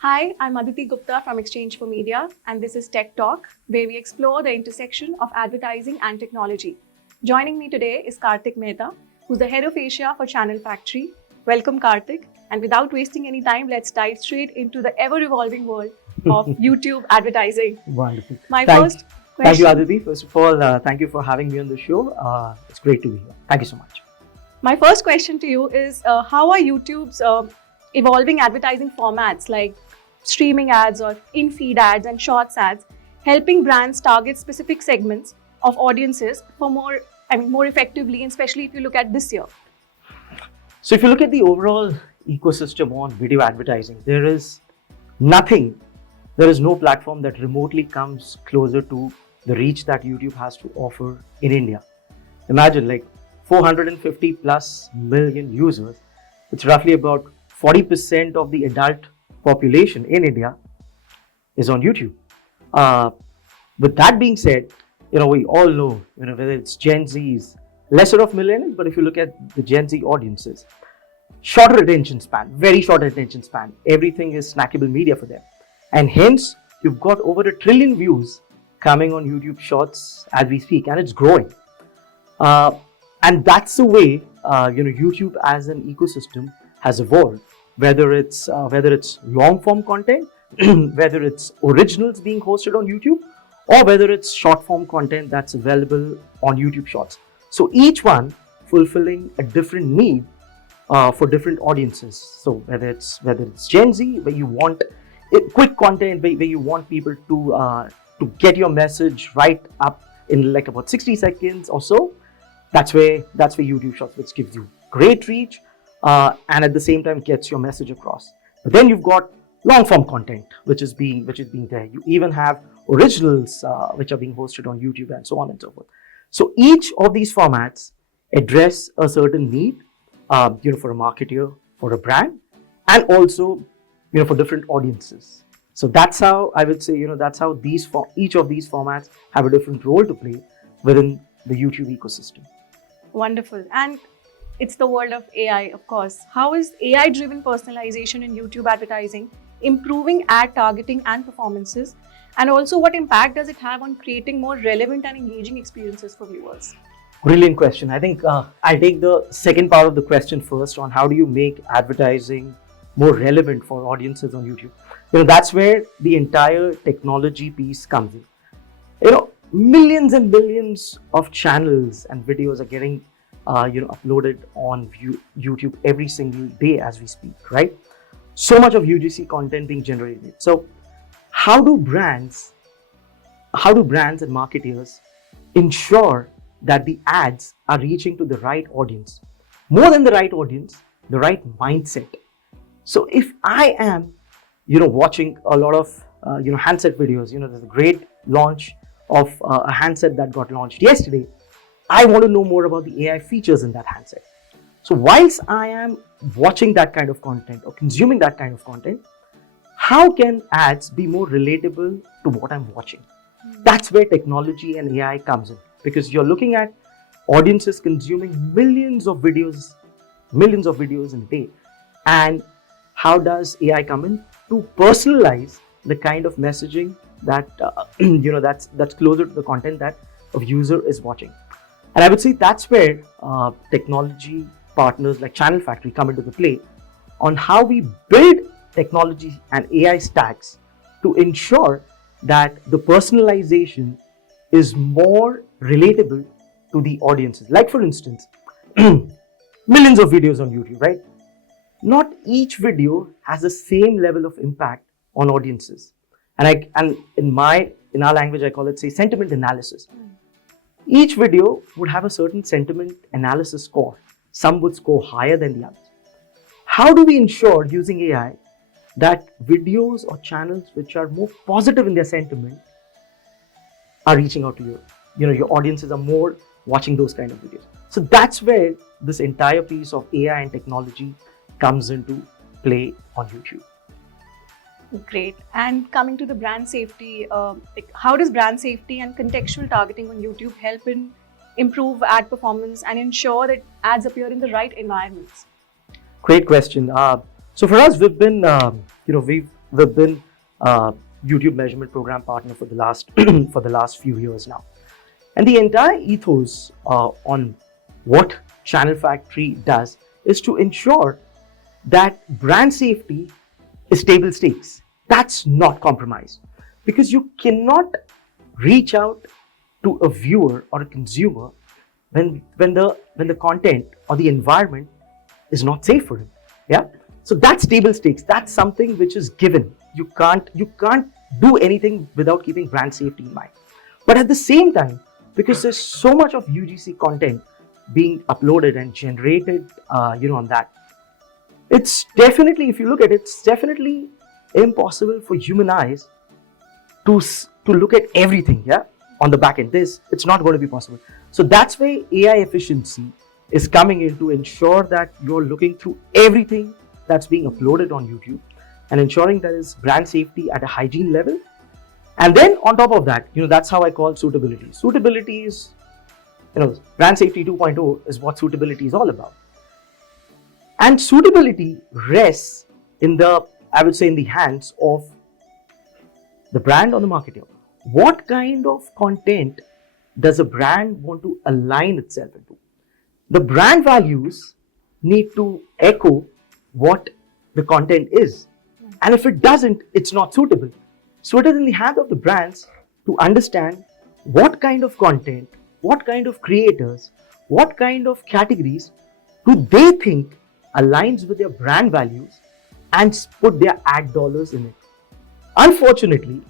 Hi, I'm Aditi Gupta from Exchange for Media, and this is Tech Talk, where we explore the intersection of advertising and technology. Joining me today is Kartik Mehta, who's the head of Asia for Channel Factory. Welcome, Kartik. And without wasting any time, let's dive straight into the ever-evolving world of YouTube advertising. Wonderful. My first question. Thank you, Aditi. First of all, thank you for having me on the show. It's great to be here. Thank you so much. My first question to you is, how are YouTube's evolving advertising formats like streaming ads or in-feed ads and shorts ads helping brands target specific segments of audiences for more effectively, and especially if you look at this year? So if you look at the overall ecosystem on video advertising, there is no platform that remotely comes closer to the reach that YouTube has to offer in India. Imagine like 450 plus million users. It's roughly about 40% of the adult population in India is on YouTube. With that being said, we all know, whether it's Gen Zs, lesser of millennials, but if you look at the Gen Z audiences, shorter attention span, very short attention span, everything is snackable media for them. And hence, you've got over 1 trillion views coming on YouTube Shorts as we speak, and it's growing. And that's the way, YouTube as an ecosystem has evolved. Whether it's long form content, whether it's originals being hosted on YouTube, or whether it's short form content that's available on YouTube Shorts. So each one fulfilling a different need for different audiences. So whether it's Gen Z, where you want quick content, where you want people to get your message right up in like about 60 seconds or so, that's where YouTube Shorts, which gives you great reach. And at the same time gets your message across. But then you've got long form content which is being there. You even have originals which are being hosted on YouTube and so on and so forth. So each of these formats address a certain need, for a marketer, for a brand, and also for different audiences. So that's how I would say that's how each of these formats have a different role to play within the YouTube ecosystem. Wonderful. And it's the world of AI, of course. How is AI-driven personalization in YouTube advertising improving ad targeting and performances? And also, what impact does it have on creating more relevant and engaging experiences for viewers? Brilliant question. I think I'll take the second part of the question first on how do you make advertising more relevant for audiences on YouTube. That's where the entire technology piece comes in. Millions and millions of channels and videos are getting uploaded on YouTube every single day as we speak, right? So much of UGC content being generated. So how do brands and marketers ensure that the ads are reaching to the right audience? More than the right audience, the right mindset. So if I am, watching a lot of, handset videos, there's a great launch of a handset that got launched yesterday. I want to know more about the AI features in that handset. So whilst I am watching that kind of content or consuming that kind of content, how can ads be more relatable to what I'm watching? That's where technology and AI comes in, because you're looking at audiences consuming millions of videos in a day. And how does AI come in to personalize the kind of messaging that that's closer to the content that a user is watching? And I would say that's where technology partners like Channel Factory come into the play on how we build technology and AI stacks to ensure that the personalization is more relatable to the audiences. Like for instance, millions of videos on YouTube, right? Not each video has the same level of impact on audiences. And in our language, I call it, say, sentiment analysis. Each video would have a certain sentiment analysis score. Some would score higher than the others. How do we ensure using AI that videos or channels which are more positive in their sentiment are reaching out to you? Your audiences are more watching those kind of videos. So that's where this entire piece of AI and technology comes into play on YouTube. Great. And coming to the brand safety, how does brand safety and contextual targeting on YouTube help in improve ad performance and ensure that ads appear in the right environments? Great question. So for us, we've been, we've we've been YouTube measurement program partner for the last for the last few years now. And the entire ethos on what Channel Factory does is to ensure that brand safety is table stakes. That's not compromised, because you cannot reach out to a viewer or a consumer when the content or the environment is not safe for him. Yeah. So that's table stakes. That's something which is given. You can't do anything without keeping brand safety in mind. But at the same time, because there's so much of UGC content being uploaded and generated, on that, it's definitely, if you look at it, it's definitely impossible for human eyes to look at everything. Yeah, on the back end, it's not going to be possible. So that's why AI efficiency is coming in to ensure that you're looking through everything that's being uploaded on YouTube and ensuring there is brand safety at a hygiene level. And then on top of that, that's how I call suitability. Suitability is, brand safety 2.0 is what suitability is all about. And suitability rests in the hands of the brand or the marketer. What kind of content does a brand want to align itself into? The brand values need to echo what the content is. And if it doesn't, it's not suitable. So it is in the hands of the brands to understand what kind of content, what kind of creators, what kind of categories do they think aligns with their brand values and put their ad dollars in it. Unfortunately,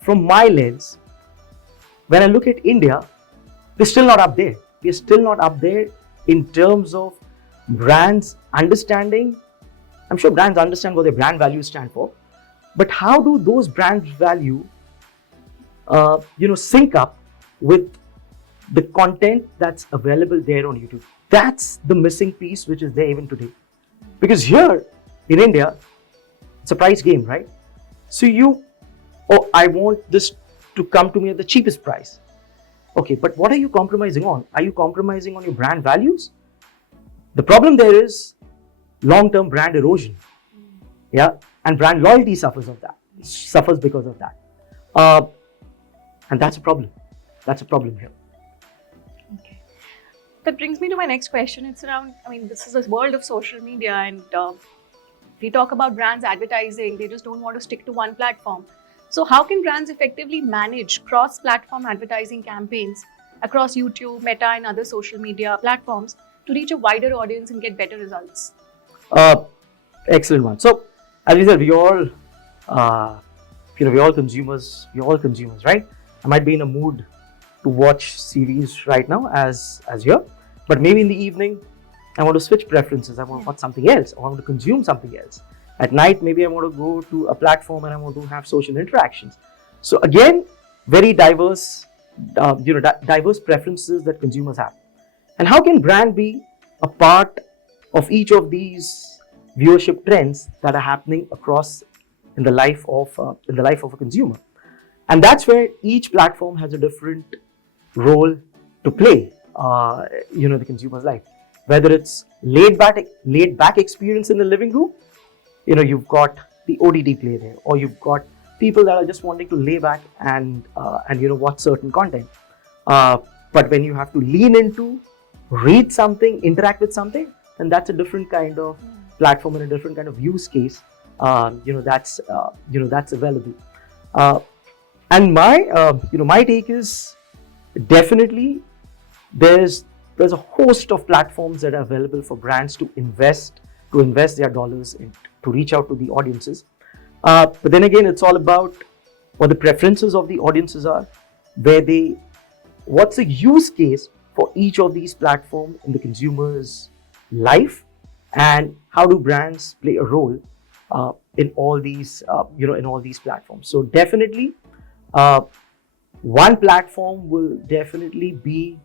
from my lens, when I look at India, we're still not up there. We're still not up there in terms of brands understanding. I'm sure brands understand what their brand values stand for, but how do those brand value, sync up with the content that's available there on YouTube? That's the missing piece which is there even today. Because here in India, it's a price game, right? So I want this to come to me at the cheapest price. Okay, but what are you compromising on? Are you compromising on your brand values? The problem there is long-term brand erosion. Yeah, and brand loyalty suffers because of that. And that's a problem. That's a problem here. Okay. That brings me to my next question. It's around, this is a world of social media, and we talk about brands advertising, they just don't want to stick to one platform. So how can brands effectively manage cross-platform advertising campaigns across YouTube, Meta, and other social media platforms to reach a wider audience and get better results? Excellent one. So, as we said, we're all consumers. We're all consumers, right? I might be in a mood to watch series right now as here, but maybe in the evening, I want to switch preferences. I want to watch something else. I want to consume something else. At night, maybe I want to go to a platform and I want to have social interactions. So again, very diverse, diverse preferences that consumers have. And how can brand be a part of each of these viewership trends that are happening across in the life of a consumer? And that's where each platform has a different role to play. The consumer's life, whether it's laid back experience in the living room. You've got the OTT play there, or you've got people that are just wanting to lay back and watch certain content. But when you have to lean into, read something, interact with something, then that's a different kind of platform and a different kind of use case. That's available. And my take is definitely there's a host of platforms that are available for brands to invest their dollars in, to reach out to the audiences. But then again, it's all about what the preferences of the audiences are, what's the use case for each of these platforms in the consumer's life, and how do brands play a role in all these platforms. So definitely, one platform will definitely be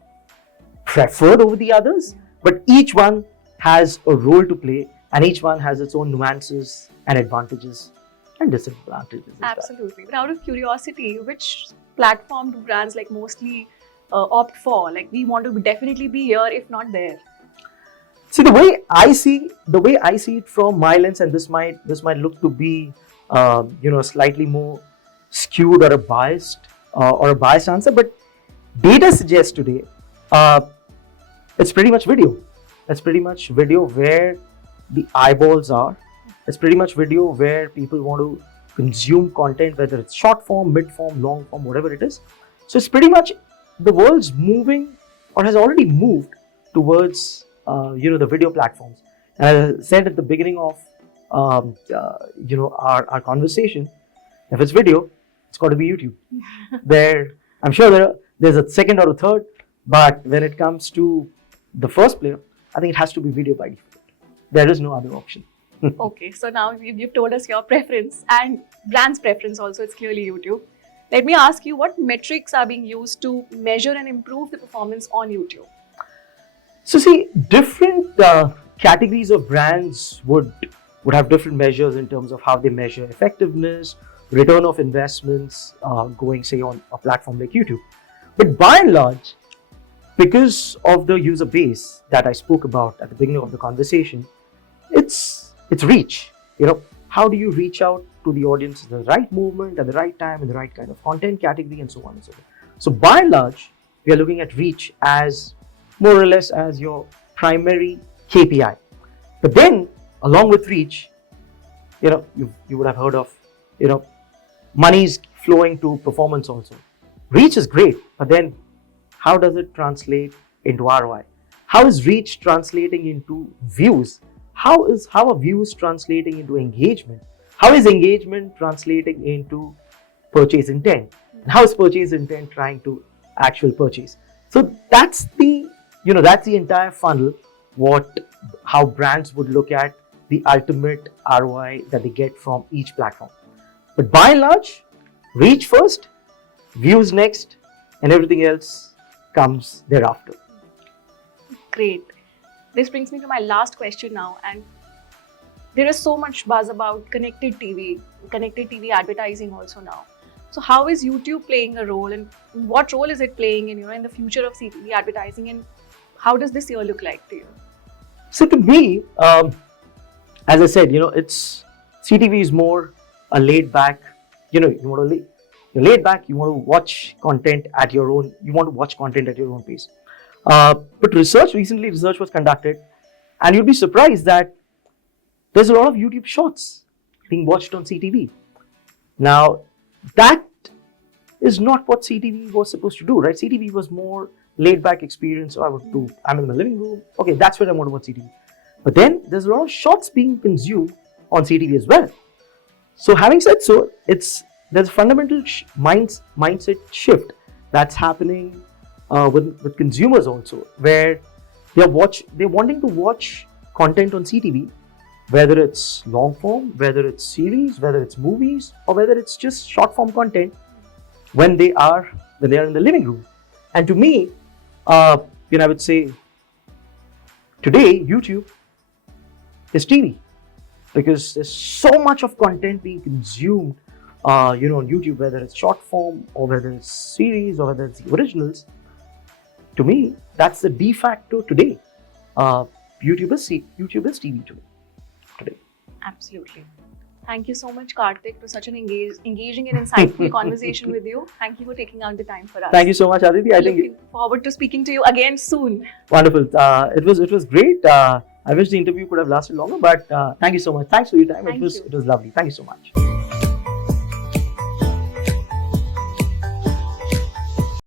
preferred over the others, but each one has a role to play, and each one has its own nuances and advantages and disadvantages. Absolutely. But out of curiosity, which platform do brands mostly opt for? We want to definitely be here, if not there. See, the way I see it from my lens, and this might look to be slightly more skewed or a biased answer. But data suggests today it's pretty much video. It's pretty much video where the eyeballs are. It's pretty much video where people want to consume content, whether it's short form, mid form, long form, whatever it is. So it's pretty much the world's moving or has already moved towards the video platforms. And as I said at the beginning of our conversation, if it's video, it's got to be YouTube. I'm sure there's a second or a third, but when it comes to the first player, I think it has to be video by default. There is no other option. Okay, so now you've told us your preference and brand's preference also, it's clearly YouTube. Let me ask you, what metrics are being used to measure and improve the performance on YouTube? So see, different categories of brands would have different measures in terms of how they measure effectiveness, return of investments, going say on a platform like YouTube. But by and large, because of the user base that I spoke about at the beginning of the conversation, it's reach. How do you reach out to the audience at the right moment, at the right time, in the right kind of content category, and so on and so forth. So by and large, we are looking at reach as more or less as your primary KPI. But then, along with reach, you would have heard of, money's flowing to performance also. Reach is great, but then how does it translate into ROI? How is reach translating into views? How are views translating into engagement? How is engagement translating into purchase intent? And how is purchase intent trying to actual purchase? So that's the entire funnel. How brands would look at the ultimate ROI that they get from each platform. But by and large, reach first, views next, and everything else comes thereafter. Great. This brings me to my last question now, and there is so much buzz about connected TV advertising also now. So how is YouTube playing a role, and what role is it playing in the future of CTV advertising, and how does this year look like to you? So to me, as I said, CTV is more a laid back. You're laid back. You want to watch content at your own. You want to watch content at your own pace. But research was conducted, and you'll be surprised that there's a lot of YouTube shorts being watched on CTV. Now, that is not what CTV was supposed to do, right? CTV was more laid back experience. I'm in the living room. Okay, that's where I want to watch CTV. But then there's a lot of shorts being consumed on CTV as well. So having said so, there's a fundamental mindset shift that's happening with consumers also, where they're wanting to watch content on CTV, whether it's long form, whether it's series, whether it's movies, or whether it's just short form content when they are in the living room. And to me, I would say today YouTube is TV, because there's so much of content being consumed on YouTube, whether it's short form or whether it's series or whether it's the originals. To me, that's the de facto today. YouTube is TV today. Absolutely. Thank you so much, Kartik, for such an engaging and insightful conversation with you. Thank you for taking out the time for us. Thank you so much, Aditi. Looking forward to speaking to you again soon. Wonderful. It was great. I wish the interview could have lasted longer, but thank you so much. Thanks for your time. It was lovely. Thank you so much.